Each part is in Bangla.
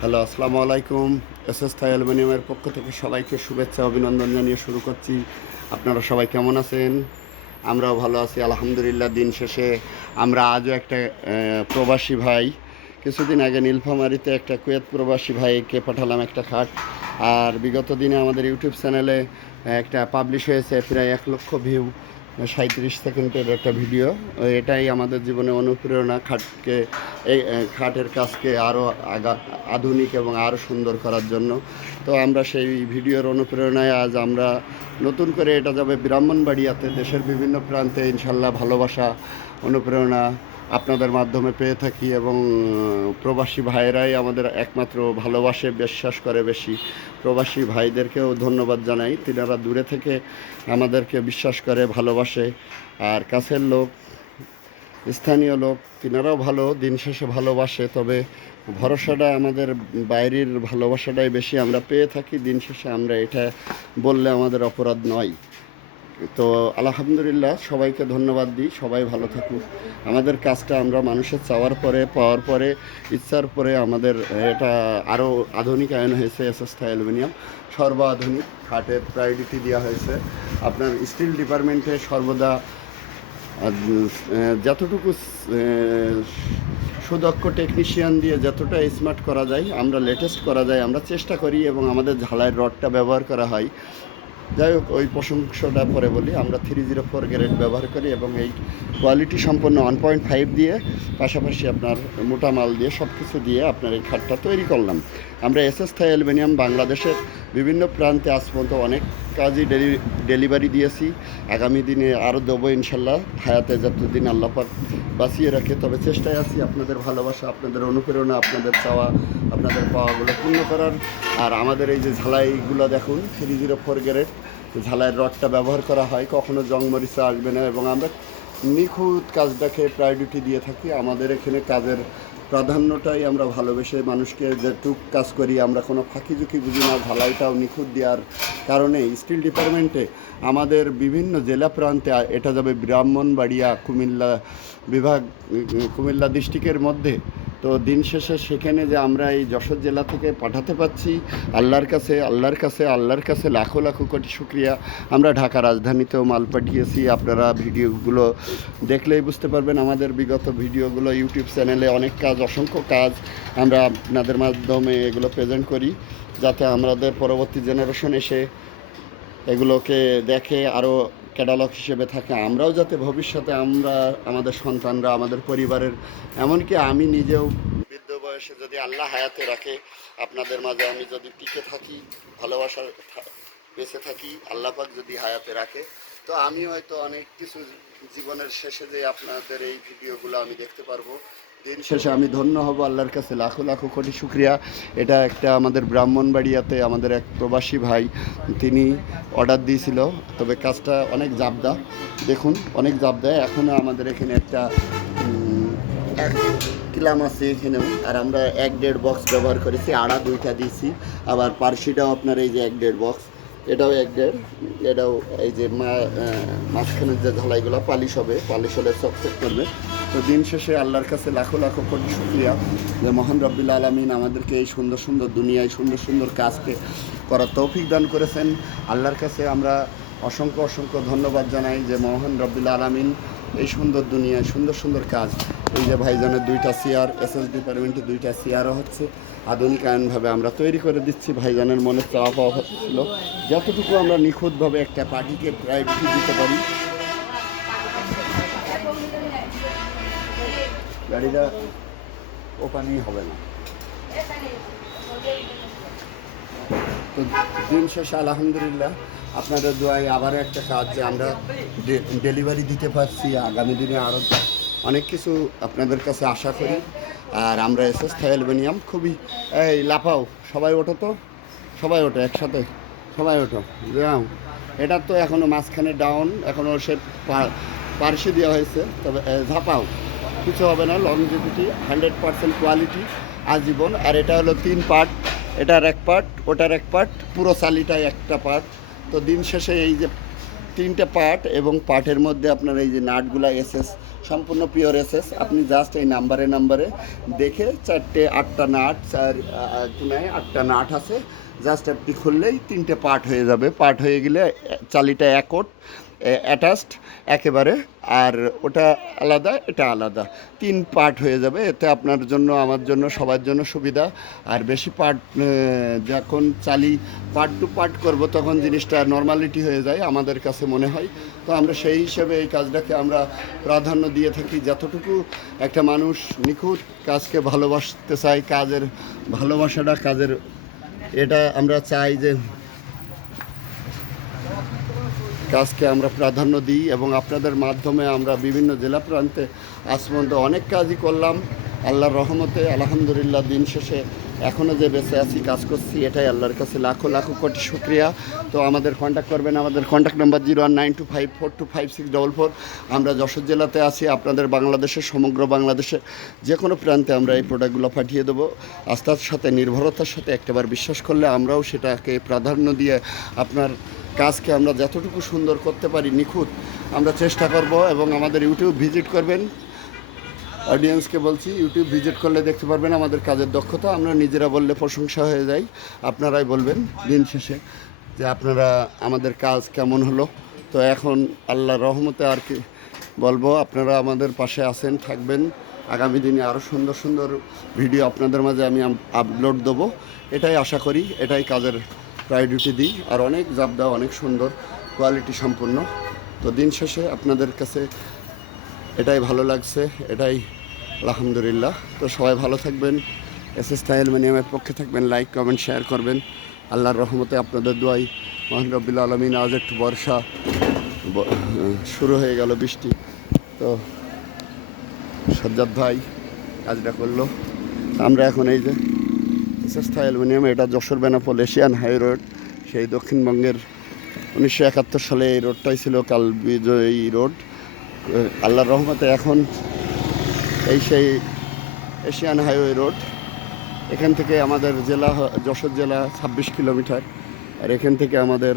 হ্যালো, আসসালামু আলাইকুম। এস এস থাই অ্যালুমিনিয়ামের পক্ষ থেকে সবাইকে শুভেচ্ছা, অভিনন্দন জানিয়ে শুরু করছি। আপনারা সবাই কেমন আছেন? আমরাও ভালো আছি, আলহামদুলিল্লাহ, দিন শেষে। আমরা আজও একটা প্রবাসী ভাই। কিছুদিন আগে নীলফামারিতে একটা কুয়েত প্রবাসী ভাইকে পাঠালাম একটা খাট। আর বিগত দিনে আমাদের ইউটিউব চ্যানেলে একটা পাবলিশ হয়েছে, প্রায় এক লক্ষ ভিউ সাঁত্রিশ সেকেন্ডের একটা ভিডিও। এটাই আমাদের জীবনে অনুপ্রেরণা, খাটকে এই খাটের কাজকে আরও আগা, আধুনিক এবং আরও সুন্দর করার জন্য। তো আমরা সেই ভিডিওর অনুপ্রেরণায় আজ আমরা নতুন করে এটা যাবে ব্রাহ্মণবাড়িয়াতে, দেশের বিভিন্ন প্রান্তে ইনশাল্লাহ ভালোবাসা, অনুপ্রেরণা আপনাদের মাধ্যমে পেয়ে থাকি এবং প্রবাসী ভাইয়েরাই আমাদের একমাত্র ভালোবাসে, বিশ্বাস করে বেশি। প্রবাসী ভাইদেরকেও ধন্যবাদ জানাই। তিনারা দূরে থেকে আমাদেরকে বিশ্বাস করে, ভালোবাসে। আর কাছের লোক, স্থানীয় লোক, তিনারাও ভালো, দিন শেষে ভালোবাসে। তবে ভরসাটা আমাদের বাইরের ভালোবাসাটাই বেশি। আমরা পেয়ে থাকি, দিন শেষে আমরা এটা বললে আমাদের অপরাধ নয়। তো আলহামদুলিল্লাহ, সবাইকে ধন্যবাদ দিই, সবাই ভালো থাকুক। আমাদের কাজটা আমরা মানুষের চাওয়ার পরে, পাওয়ার পরে, ইচ্ছার পরে আমাদের, এটা আরও আধুনিকায়ন হয়েছে এস এস অ্যালুমিনিয়াম। সর্বাধুনিক খাটের প্রায়োরিটি দেওয়া হয়েছে। আপনার স্টিল ডিপার্টমেন্টে সর্বদা যতটুকু সুদক্ষ টেকনিশিয়ান দিয়ে যতটা স্মার্ট করা যায়, আমরা লেটেস্ট করা যায়, আমরা চেষ্টা করি এবং আমাদের ঝালাইয়ের রডটা ব্যবহার করা হয়। যাই হোক, ওই প্রশংসাটা পরে বলি। আমরা থ্রি জিরো ফোর গ্রেড ব্যবহার করি এবং এই কোয়ালিটি সম্পন্ন ওয়ান পয়েন্ট ফাইভ দিয়ে পাশাপাশি আপনার মোটা মাল দিয়ে সব কিছু দিয়ে আপনার এই খাটটা তৈরি করলাম। আমরা এস এস থাই অ্যালুমিনিয়াম বাংলাদেশের বিভিন্ন প্রান্তে আজ পর্যন্ত অনেক কাজই ডেলি, ডেলিভারি দিয়েছি। আগামী দিনে আরও দেবো ইনশাল্লাহ। হায়াতে যতদিন আল্লাপাক বাঁচিয়ে রাখে, তবে চেষ্টায় আছি আপনাদের ভালোবাসা, আপনাদের অনুপ্রেরণা, আপনাদের চাওয়া, আপনাদের পাওয়াগুলো পূর্ণ করার। আর আমাদের এই যে ঝালাইগুলো দেখুন, থ্রি জিরো ফোর গ্রেড, ঝালাইয়ের রডটা ব্যবহার করা হয়, কখনো জং মরিচা আসবে না এবং আমরা নিখুঁত কাজটাকে প্রায়োরিটি দিয়ে থাকি। আমাদের এখানে কাজের প্রাধান্যটাই আমরা ভালোবেসে মানুষকে যেটুক কাজ করি, আমরা কোনো ফাঁকি ঝুঁকি বুঝি না ঝালাইটাও নিখুঁত দেওয়ার কারণে স্টিল ডিপার্টমেন্টে আমাদের বিভিন্ন জেলা প্রান্তে, এটা যাবে ব্রাহ্মণবাড়িয়া, কুমিল্লা বিভাগ কুমিল্লা ডিস্ট্রিক্টের মধ্যে তো দিন শেষে সেখানে যে আমরা এই যশোর জেলা থেকে পাঠাতে পারছি আল্লাহর কাছে আল্লাহর কাছে আল্লাহর কাছে লাখো লাখো কোটি শুক্রিয়া। আমরা ঢাকা রাজধানীতেও মাল পাঠিয়েছি, আপনারা ভিডিওগুলো দেখলেই বুঝতে পারবেন আমাদের বিগত ভিডিওগুলো ইউটিউব চ্যানেলে অনেক কাজ, অসংখ্য কাজ আমরা আপনাদের মাধ্যমে এগুলো প্রেজেন্ট করি, যাতে আমাদের পরবর্তী জেনারেশন এসে এগুলোকে দেখে আরও ক্যাটালগ হিসেবে থাকে। আমরাও যাতে ভবিষ্যতে আমরা, আমাদের সন্তানরা, আমাদের পরিবারের, এমনকি আমি নিজেও বৃদ্ধ বয়সে যদি আল্লাহ হায়াতে রাখে, আপনাদের মাঝে আমি যদি টিকে থাকি ভালোবাসার বেঁচে থাকি, আল্লাহ পাক যদি হায়াতে রাখে, তো আমি হয়তো অনেক কিছু জীবনের শেষে যে আপনাদের এই ভিডিওগুলো আমি দেখতে পারব। দিন শেষে আমি ধন্য হব আল্লাহর কাছে, লাখো লাখো কোটি শুক্রিয়া। এটা একটা আমাদের ব্রাহ্মণবাড়িয়াতে আমাদের এক প্রবাসী ভাই, তিনি অর্ডার দিয়েছিল। তবে কাজটা অনেক জাবদা। দেখুন, অনেক জাবদা। এখনও আমাদের এখানে একটা এক কিলাম আছে এখানেও। আর আমরা এক দেড় বক্স ব্যবহার করেছি। আড়া দুইটা দিয়েছি। আবার পার্সিটাও আপনার এই যে এক দেড় বক্স এটাও এক দেড়। এটাও এই যে মাঝখানের যে ঝালাইগুলো, পালিশ হবে। পালিশ হলে চকচক করবে। তো দিন শেষে আল্লাহর কাছে লাখো লাখো কোটি শুক্রিয়া যে মহান রব্বিল আলমিন আমাদেরকে এই সুন্দর সুন্দর দুনিয়ায় সুন্দর সুন্দর কাজকে করার তৌফিক দান করেছেন। আল্লাহর কাছে আমরা অসংখ্য অসংখ্য ধন্যবাদ জানাই যে মহান রব্বিল আলমিন এই সুন্দর দুনিয়ায় সুন্দর সুন্দর কাজ, এই যে ভাইজানের দুইটা চেয়ার এস এস ডিপার্টমেন্টে দুইটা চেয়ারও হচ্ছে, আধুনিকায়নভাবে আমরা তৈরি করে দিচ্ছি, ভাইজানের মনে চাওয়া পাওয়া হচ্ছিল। যতটুকু আমরা নিখুঁতভাবে একটা পার্টিকে প্রায়োরিটি দিতে পারি গাড়িটা ওপানেই হবে না। তো দিন শেষে আলহামদুলিল্লাহ আপনাদের দোয়ায় আবারও একটা কাজ যে আমরা ডেলিভারি দিতে পারছি। আগামী দিনে আরও অনেক কিছু আপনাদের কাছে আশা করি। আর আমরা এসএস থাইলবেনিয়াম খুবই, এই লাফাও, সবাই ওঠো তো? সবাই ওঠো একসাথে? সবাই ওঠো। যাও। এটা তো এখনও মাঝখানে ডাউন এখনও সে পা- পার্সি দেওয়া হয়েছে, তবে ঝাপাও। কিছু হবে না লংজিভিটি হান্ড্রেড পার্সেন্ট কোয়ালিটি আজীবন। আর এটা হলো তিন পার্ট এটার এক পার্ট ওটার এক পার্ট পুরো চালিটাই একটা পার্ট তো দিন শেষে এই যে তিনটে পার্ট এবং পার্টের মধ্যে আপনার এই যে নাটগুলা এসএস সম্পূর্ণ পিওর এসএস আপনি জাস্ট এই নাম্বারে নাম্বারে দেখে চারটে, আটটা নাট, চার কোনায় আটটা নাট আছে। জাস্ট আপনি খুললেই তিনটে পার্ট হয়ে যাবে। পার্ট হয়ে গেলে চালিটা একট অ্যাটাচড একেবারে, আর ওটা আলাদা, এটা আলাদা। তিন পার্ট হয়ে যাবে, এতে আপনার জন্য, আমার জন্য, সবার জন্য সুবিধা। আর বেশি পার্ট যখন চালি পার্ট টু পার্ট করব, তখন জিনিসটা নর্মালিটি হয়ে যায়, আমাদের কাছে মনে হয়। তো আমরা সেই হিসেবে এই কাজটাকে আমরা প্রাধান্য দিয়ে থাকি। যতটুকু একটা মানুষ নিখুঁত কাজকে ভালোবাসতে চায়, কাজের ভালোবাসাটা, কাজের এটা আমরা চাই যে কাজকে আমরা প্রাধান্য দিই এবং আপনাদের মাধ্যমে আমরা বিভিন্ন জেলা প্রান্তে আজ পর্যন্ত অনেক কাজই করলাম। আল্লাহর রহমতে আলহামদুলিল্লাহ দিন শেষে এখনও যে বেঁচে আছি, কাজ করছি, এটাই আল্লাহর কাছে লাখো লাখো কোটি শুক্রিয়া। তো আমাদের কন্ট্যাক্ট করবেন, আমাদের contact number zero one nine two five four two five six double four আমরা যশোর জেলাতে আছি, আপনাদের বাংলাদেশের, সমগ্র বাংলাদেশে যে কোনো প্রান্তে আমরা এই প্রোডাক্টগুলো পাঠিয়ে দেবো। আস্থার সাথে, নির্ভরতার সাথে একটাবার বিশ্বাস করলে আমরাও সেটাকে প্রাধান্য দিয়ে আপনার কাজকে আমরা যতটুকু সুন্দর করতে পারি নিখুঁত আমরা চেষ্টা করব এবং আমাদের ইউটিউব ভিজিট করবেন। অডিয়েন্সকে বলছি ইউটিউব ভিজিট করলে দেখতে পারবেন আমাদের কাজের দক্ষতা। আমরা নিজেরা বললে প্রশংসা হয়ে যাই আপনারাই বলবেন দিন শেষে যে আপনারা আমাদের কাজ কেমন হলো। তো এখন আল্লাহ রহমতে আর কি বলব, আপনারা আমাদের পাশে আছেন, থাকবেন। আগামী দিনে আরও সুন্দর সুন্দর ভিডিও আপনাদের মাঝে আমি আপলোড দেবো। এটাই আশা করি, এটাই কাজের প্রায়োরিটি দিই, আর অনেক জাবদা, অনেক সুন্দর কোয়ালিটি সম্পূর্ণ। তো দিন শেষে আপনাদের কাছে এটাই ভালো লাগছে, এটাই আলহামদুলিল্লাহ। তো সবাই ভালো থাকবেন এস এস তাই অ্যালুমিনিয়ামের পক্ষে থাকবেন, লাইক, কমেন্ট, শেয়ার করবেন। আল্লাহর রহমতে আপনাদের দোয়াই মহান রব্বিল আলমিন, আজ একটু বর্ষা শুরু হয়ে গেল বৃষ্টি। তো সজ্জাদ ভাই, কাজটা করল। আমরা এখন এই যে এস অ্যালুমিনিয়াম, এটা Jessore Benapole Asian high road, সেই দক্ষিণবঙ্গের উনিশশো একাত্তর সালে এই রোডটাই ছিল কাল বিজয়ী রোড। আল্লাহর রহমতে এখন এই সেই এশিয়ান হাইওয়ে রোড, এখান থেকে আমাদের জেলা যশোর জেলা ছাব্বিশ কিলোমিটার, আর এখান থেকে আমাদের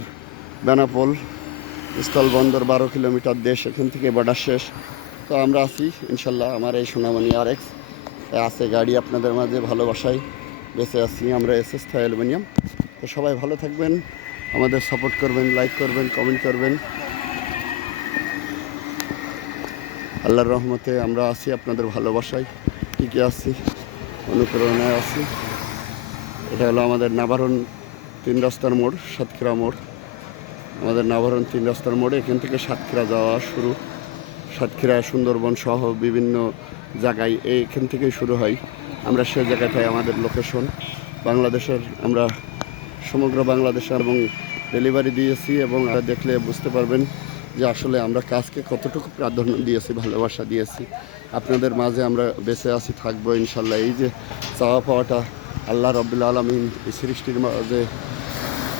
বেনাপোল, স্থলবন্দর বারো কিলোমিটার দেশ, এখান থেকে বর্ডার শেষ। তো আমরা আছি, ইনশাল্লাহ আমার এই সোনামণি আর এক্স আছে গাড়ি আপনাদের মাঝে ভালোবাসায়। বেঁচে আছি আমরা এস এস থাই অ্যালুমিনিয়াম। তো সবাই ভালো থাকবেন, আমাদের সাপোর্ট করবেন লাইক করবেন কমেন্ট করবেন। আল্লাহর রহমতে আমরা আছি, আপনাদের ভালোবাসায় টিকে আছি, অনুপ্রেরণায় আছি। এটা হলো আমাদের নাবারণ তিন রাস্তার মোড়, সাতক্ষীরা মোড়। আমাদের নাবারণ তিন রাস্তার মোড়ে এখান থেকে সাতক্ষীরা যাওয়া শুরু। সাতক্ষীরা, সুন্দরবন সহ বিভিন্ন জায়গায় এইখান থেকেই শুরু হয়। আমরা সে জায়গাটায় আমাদের লোকেশন বাংলাদেশের আমরা সমগ্র বাংলাদেশে এবং ডেলিভারি দিয়েছি এবং দেখলে বুঝতে পারবেন যে আসলে আমরা কাজকে কতটুকু প্রাধান্য দিয়েছি, ভালোবাসা দিয়েছি। আপনাদের মাঝে আমরা বেঁচে আছি, থাকব ইনশাল্লাহ। এই যে চাওয়া পাওয়াটা আল্লাহ রব্বুল আলমিন সৃষ্টির মাঝে,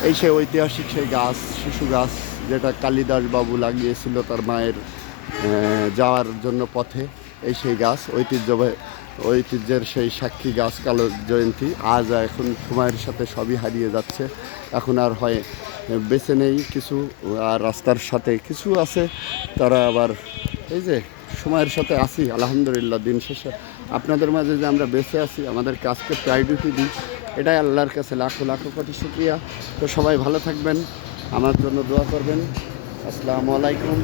এই সেই ঐতিহাসিক সেই গাছ, শিশু গাছ, যেটা কালিদাস বাবু লাগিয়েছিল তার মায়ের যাওয়ার জন্য পথে। এই সেই গাছ, ঐতিহ্যবাহী, ঐতিহ্যের সেই সাক্ষী গাছ, কালো জয়ন্তী, আজ এখন সময়ের সাথে সবই হারিয়ে যাচ্ছে। এখন আর হয় বেছে নেই কিছু, আর রাস্তার সাথে কিছু আছে, তারা আবার এই যে সময়ের সাথে আসি আলহামদুলিল্লাহ, দিন শেষে। আপনাদের মাঝে যে আমরা বেঁচে আছি আমাদের কাজকে প্রায়োরিটি দিই, এটাই আল্লাহর কাছে লাখো লাখো কোটি শুক্রিয়া। তো সবাই ভালো থাকবেন, আমার জন্য দোয়া করবেন। আসসালামু আলাইকুম,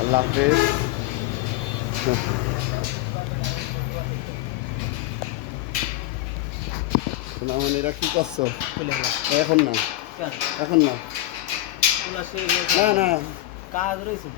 আল্লাহ হাফেজ। সোনামণিরা কি করছ? এখন না? এখন না? না না। কাজ রয়েছে